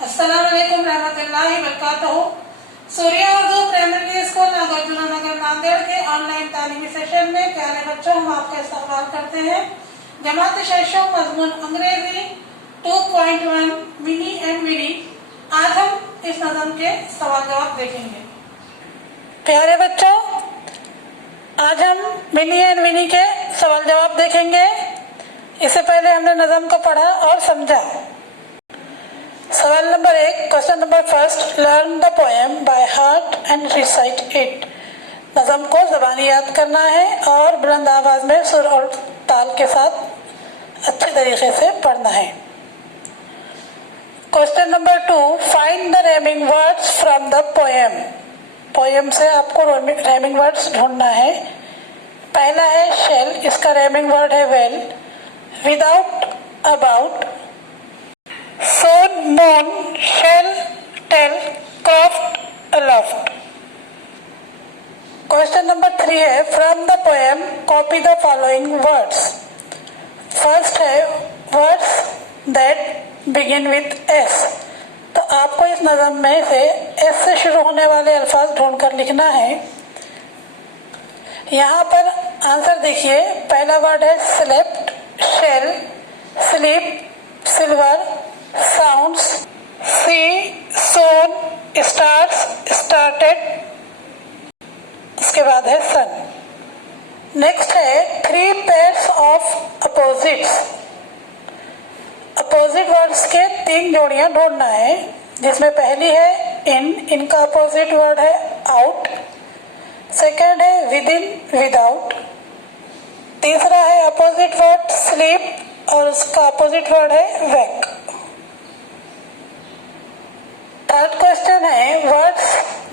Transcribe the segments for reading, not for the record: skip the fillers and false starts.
अस्सलाम वालेकुम रहमतुल्लाहि वबरकातुहू। सूर्या उर्दू प्राइमरी स्कूल नागार्जुन नगर नांदेड़ के ऑनलाइन तालीमी सेशन में प्यारे बच्चों हम आपका इस्तकबाल करते हैं। जमात शेषों मजमून अंग्रेजी 2.1 मिनी एंड विनी। आज हम इस नज़म के सवाल जवाब देखेंगे। प्यारे बच्चों, आज हम मिनी एंड विनी के सवाल जवाब देखेंगे। इससे पहले हमने नज़म को पढ़ा और समझा। सवाल number 1, question number first, learn the poem by heart and recite it. नज़म को ज़बानी याद करना है और बुलंद आवाज में सुर और ताल के साथ अच्छे तरीके से पढ़ना है। Question number 2, find the rhyming words from the poem. Poem से आपको रैमिंग वर्ड्स ढूंढना है। पहला है शेल, इसका रैमिंग वर्ड है well. Without, about, soon, moon, shell, tell, croft, aloft. Question number 3 है from the poem copy the following words. First है words that begin with S. तो आपको इस नज़म में से एस से शुरू होने वाले अल्फाज ढूंढकर लिखना है। यहाँ पर आंसर देखिए। पहला वर्ड है slept, shell, sleep, silver, sounds, sea, soon, stars, started. उसके बाद है सन। नेक्स्ट है 3 pairs of opposites. Opposite words के 3 जोड़ियां ढूंढना है, जिसमें पहली है इन, इनका अपोजिट वर्ड है आउट। सेकंड है विद इन, विदाउट। तीसरा है अपोजिट वर्ड स्लीप और उसका अपोजिट वर्ड है वेक। थर्ड क्वेश्चन है words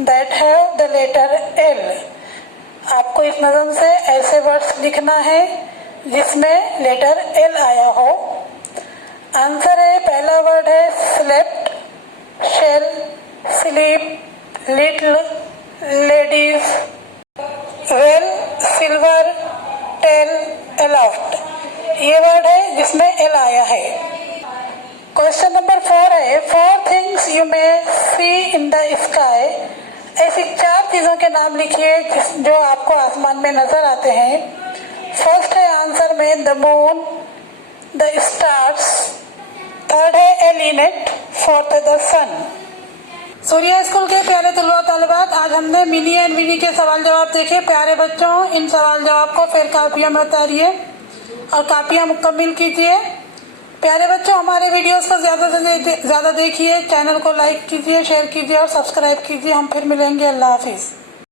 that have the letter L. आपको इस नज़म से ऐसे वर्ड्स लिखना है जिसमें लेटर एल आया हो। आंसर है पहला वर्ड है slept, shell, sleep, little, ladies, well, silver, tell, aloft. ये वर्ड है जिसमें एल आया है। क्वेश्चन नंबर 4 है 4 things you may see in the sky. ऐसी 4 चीजों के नाम लिखिए जो आपको आसमान में नजर आते हैं। फर्स्ट है आंसर में the moon, the stars. Third है एलिनेट, फोर्थ है द सन। सूर्या स्कूल के प्यारे तलबा तालिबात, आज हमने मिनी एंड विनी के सवाल जवाब देखे। प्यारे बच्चों, इन सवाल जवाब को फिर कापियों में उतारिए और कापियां मुकम्मल कीजिए। प्यारे बच्चों, हमारे वीडियोस को ज़्यादा से ज़्यादा देखिए, चैनल को लाइक कीजिए, शेयर कीजिए और सब्सक्राइब कीजिए। हम फिर मिलेंगे। अल्लाह हाफिज़।